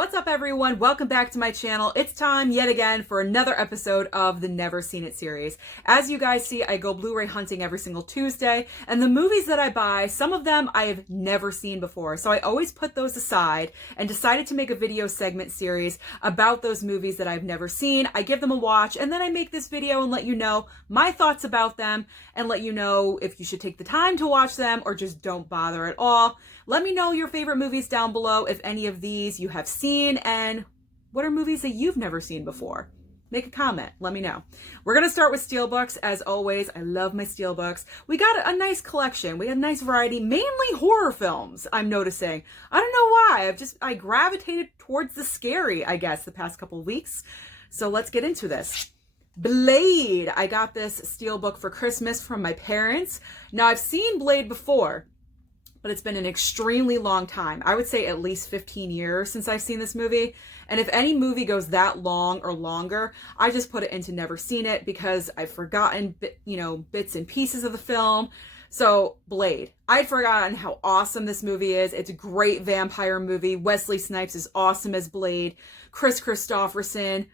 What's up, everyone? Welcome back to my channel. It's time yet again for another episode of the Never Seen It series. As you guys see, I go Blu-ray hunting every single Tuesday, and the movies that I buy, some of them I have never seen before, so I always put those aside and decided to make a video segment series about those movies that I've never seen. I give them a watch, and then I make this video and let you know my thoughts about them and let you know if you should take the time to watch them or just don't bother at all. Let me know your favorite movies down below, if any of these you have seen, and what are movies that you've never seen before? Make a comment, let me know. We're gonna start with steelbooks, as always. I love my steelbooks. We got a nice collection. We got a nice variety, mainly horror films, I'm noticing. I don't know why, I gravitated towards the scary, I guess, the past couple of weeks. So let's get into this. Blade. I got this steelbook for Christmas from my parents. Now, I've seen Blade before, but it's been an extremely long time. I would say at least 15 years since I've seen this movie. And if any movie goes that long or longer, I just put it into never seen it because I've forgotten, bits and pieces of the film. So Blade, I'd forgotten how awesome this movie is. It's a great vampire movie. Wesley Snipes is awesome as Blade. Chris Christopherson,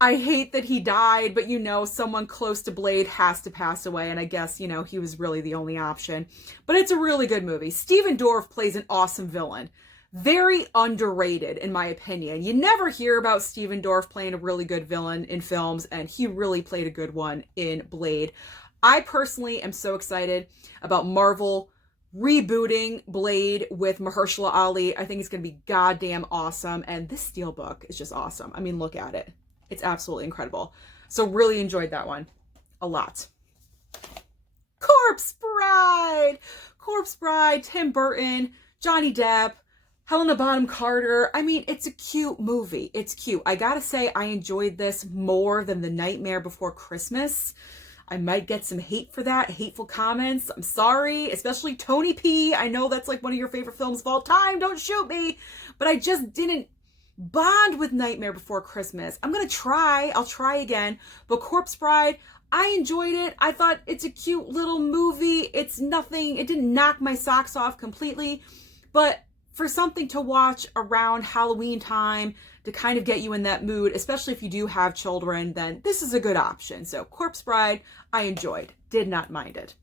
I hate that he died, but someone close to Blade has to pass away, and I guess, he was really the only option. But it's a really good movie. Stephen Dorff plays an awesome villain. Very underrated, in my opinion. You never hear about Stephen Dorff playing a really good villain in films, and he really played a good one in Blade. I personally am so excited about Marvel rebooting Blade with Mahershala Ali. I think it's going to be goddamn awesome, and this steelbook is just awesome. I mean, look at it. It's absolutely incredible. So really enjoyed that one a lot. Corpse Bride! Corpse Bride, Tim Burton, Johnny Depp, Helena Bonham Carter. I mean, it's a cute movie. It's cute. I gotta say, I enjoyed this more than The Nightmare Before Christmas. I might get some hate for that, hateful comments. I'm sorry, especially Tony P. I know that's like one of your favorite films of all time. Don't shoot me. But I just didn't bond with Nightmare Before Christmas. I'll try again. But Corpse Bride, I enjoyed it. I thought it's a cute little movie. It's nothing, it didn't knock my socks off completely, but for something to watch around Halloween time to kind of get you in that mood, especially if you do have children, then this is a good option. So Corpse Bride, I enjoyed. Did not mind it.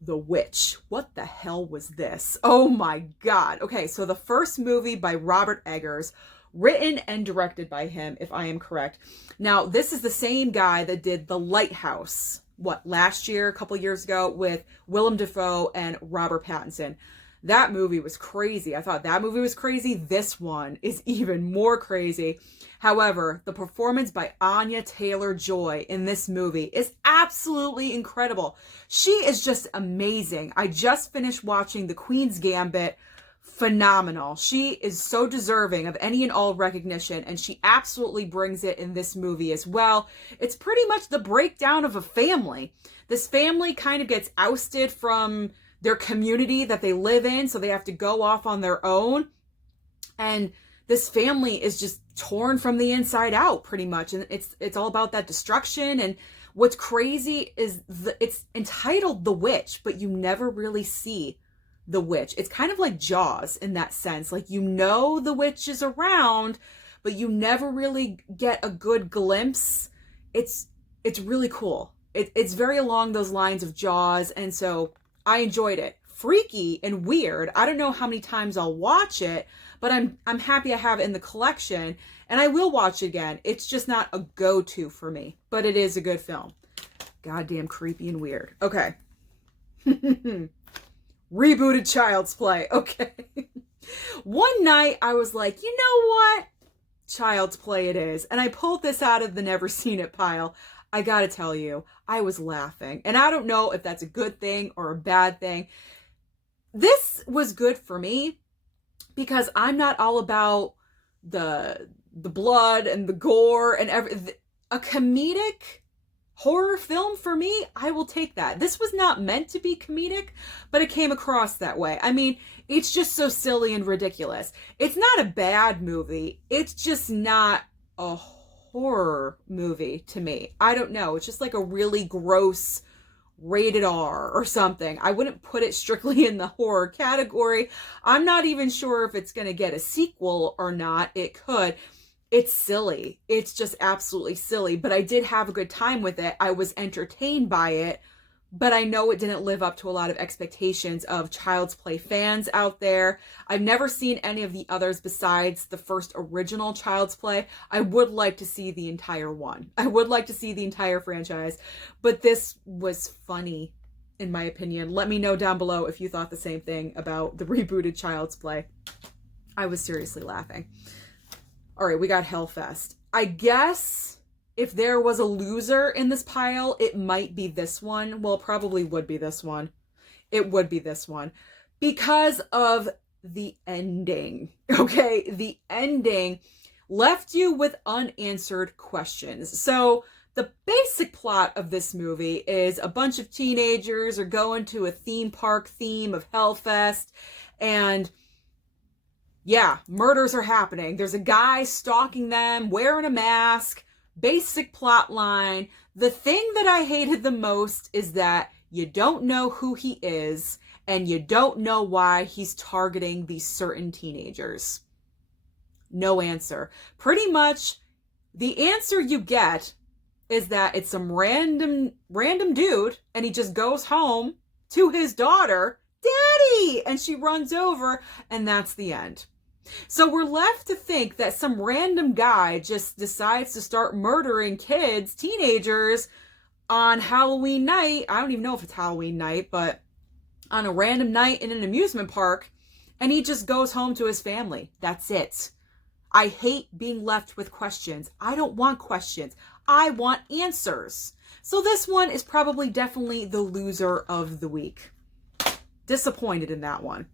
The Witch. What the hell was this? Oh my God. Okay, so the first movie by Robert Eggers, written and directed by him, if I am correct. Now, this is the same guy that did The Lighthouse, last year, a couple years ago, with Willem Dafoe and Robert Pattinson. That movie was crazy. I thought that movie was crazy. This one is even more crazy. However, the performance by Anya Taylor-Joy in this movie is absolutely incredible. She is just amazing. I just finished watching The Queen's Gambit. Phenomenal. She is so deserving of any and all recognition, and she absolutely brings it in this movie as well. It's pretty much the breakdown of a family. This family kind of gets ousted from their community that they live in, so they have to go off on their own. And this family is just torn from the inside out, pretty much. And it's all about that destruction. And what's crazy is it's entitled The Witch, but you never really see the witch. It's kind of like Jaws in that sense. Like, the witch is around, but you never really get a good glimpse. It's really cool. It's very along those lines of Jaws, and so I enjoyed it. Freaky and weird. I don't know how many times I'll watch it, but I'm happy I have it in the collection, and I will watch it again. It's just not a go-to for me, but it is a good film. Goddamn creepy and weird. Okay. Rebooted Child's Play. Okay. One night I was like, you know what? Child's Play it is. And I pulled this out of the Never Seen It pile. I gotta tell you, I was laughing. And I don't know if that's a good thing or a bad thing. This was good for me because I'm not all about the blood and the gore and a comedic horror film for me, I will take that. This was not meant to be comedic, but it came across that way. I mean, it's just so silly and ridiculous. It's not a bad movie. It's just not a horror movie to me. I don't know. It's just like a really gross, rated R or something. I wouldn't put it strictly in the horror category. I'm not even sure if it's going to get a sequel or not. It could. It's silly. It's just absolutely silly. But I did have a good time with it. I was entertained by it. But I know it didn't live up to a lot of expectations of Child's Play fans out there. I've never seen any of the others besides the first original Child's Play. I would like to see the entire one. I would like to see the entire franchise. But this was funny, in my opinion. Let me know down below if you thought the same thing about the rebooted Child's Play. I was seriously laughing. All right, we got Hellfest. I guess if there was a loser in this pile, it might be this one. Well, it probably would be this one. It would be this one. Because of the ending. Okay? The ending left you with unanswered questions. So the basic plot of this movie is a bunch of teenagers are going to a theme park theme of Hellfest. And yeah, murders are happening. There's a guy stalking them, wearing a mask. Basic plot line. The thing that I hated the most is that you don't know who he is and you don't know why he's targeting these certain teenagers. No answer. Pretty much the answer you get is that it's some random dude and he just goes home to his daughter, "Daddy!" and she runs over, and that's the end. So we're left to think that some random guy just decides to start murdering kids, teenagers, on Halloween night. I don't even know if it's Halloween night, but on a random night in an amusement park, and he just goes home to his family. That's it. I hate being left with questions. I don't want questions. I want answers. So this one is probably definitely the loser of the week. Disappointed in that one.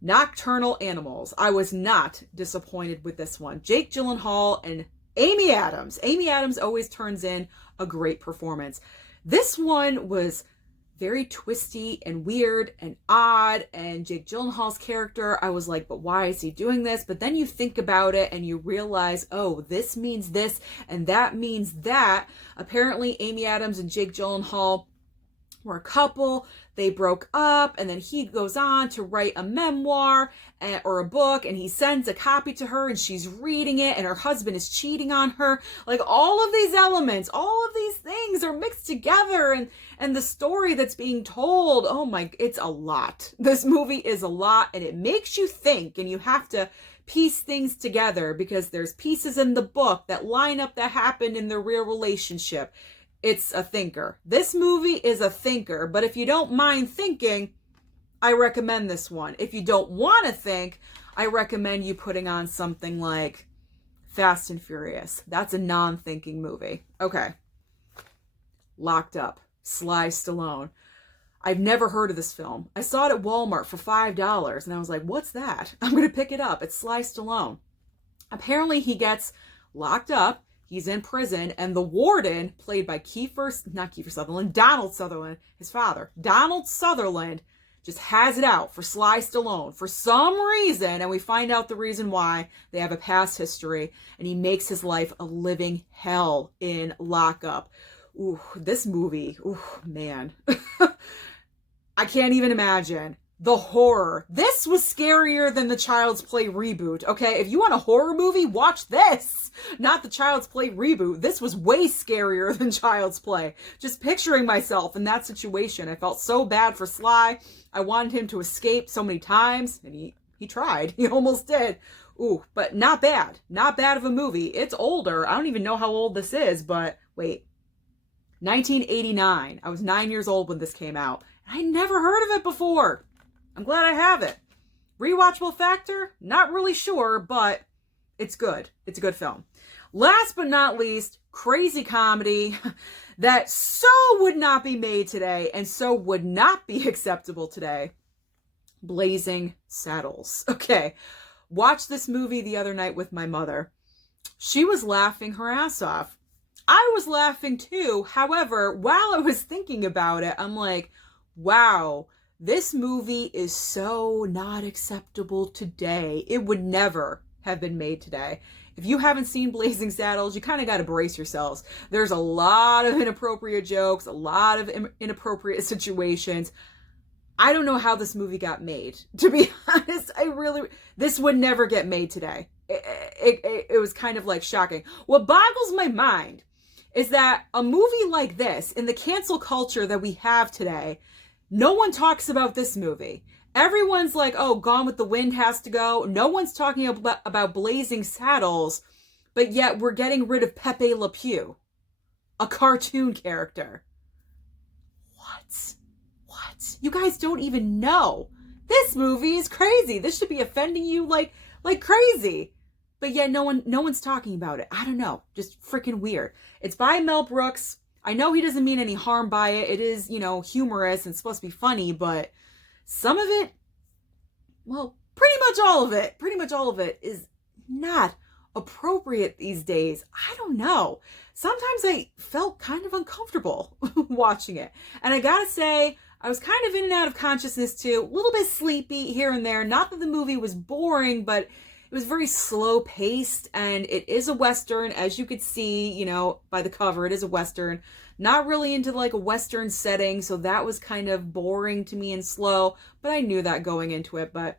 Nocturnal Animals. I was not disappointed with this one. Jake Gyllenhaal and Amy Adams. Amy Adams always turns in a great performance. This one was very twisty and weird and odd, and Jake Gyllenhaal's character, I was like, but why is he doing this? But then you think about it and you realize, oh, this means this and that means that. Apparently Amy Adams and Jake Gyllenhaal were a couple. They broke up, and then he goes on to write a memoir or a book, and he sends a copy to her, and she's reading it, and her husband is cheating on her. Like, all of these elements, all of these things are mixed together, and the story that's being told, oh my, it's a lot. This movie is a lot, and it makes you think, and you have to piece things together because there's pieces in the book that line up that happened in their real relationship. It's a thinker. This movie is a thinker, but if you don't mind thinking, I recommend this one. If you don't want to think, I recommend you putting on something like Fast and Furious. That's a non-thinking movie. Okay. Locked Up. Sly Stallone. I've never heard of this film. I saw it at Walmart for $5, and I was like, what's that? I'm going to pick it up. It's Sly Stallone. Apparently, he gets locked up. He's in prison, and the warden, played by Donald Sutherland, his father, Donald Sutherland, just has it out for Sly Stallone for some reason, and we find out the reason why. They have a past history, and he makes his life a living hell in lockup. Ooh, this movie, ooh, man. I can't even imagine. The horror. This was scarier than the Child's Play reboot, okay? If you want a horror movie, watch this. Not the Child's Play reboot. This was way scarier than Child's Play. Just picturing myself in that situation. I felt so bad for Sly. I wanted him to escape so many times, and he tried. He almost did. Ooh, but not bad. Not bad of a movie. It's older. I don't even know how old this is, but wait. 1989. I was 9 years old when this came out. I never heard of it before. I'm glad I have it. Rewatchable factor? Not really sure, but it's good. It's a good film. Last but not least, crazy comedy that so would not be made today and so would not be acceptable today. Blazing Saddles. Okay, watched this movie the other night with my mother. She was laughing her ass off. I was laughing too. However, while I was thinking about it, I'm like, wow, this movie is so not acceptable today. It would never have been made today. if you haven't seen Blazing Saddles, you kind of got to brace yourselves. There's a lot of inappropriate jokes, a lot of inappropriate situations. I don't know how this movie got made. To be honest, this would never get made today. It was kind of like shocking. What boggles my mind is that a movie like this, in the cancel culture that we have today, no one talks about this movie. Everyone's like, oh, Gone with the Wind has to go. No one's talking about Blazing Saddles, but yet we're getting rid of Pepe Le Pew, a cartoon character. What? You guys don't even know. This movie is crazy. This should be offending you like crazy. But yet no one's talking about it. I don't know. Just freaking weird. It's by Mel Brooks. I know he doesn't mean any harm by it. It is, humorous and supposed to be funny, but some of it, well, pretty much all of it is not appropriate these days. I don't know. Sometimes I felt kind of uncomfortable watching it. And I gotta say, I was kind of in and out of consciousness too, a little bit sleepy here and there. Not that the movie was boring, but it was very slow paced, and it is a Western, as you could see, by the cover, it is a Western. Not really into like a Western setting, so that was kind of boring to me and slow, but I knew that going into it. But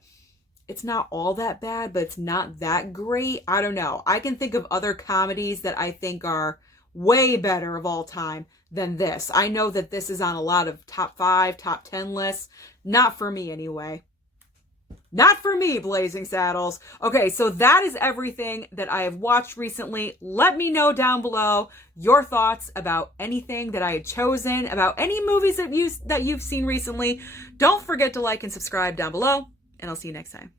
it's not all that bad, but it's not that great. I don't know. I can think of other comedies that I think are way better of all time than this. I know that this is on a lot of top 5, top 10 lists. Not for me anyway. Not for me, Blazing Saddles. Okay, so that is everything that I have watched recently. Let me know down below your thoughts about anything that I had chosen, about any movies that you've seen recently. Don't forget to like and subscribe down below, and I'll see you next time.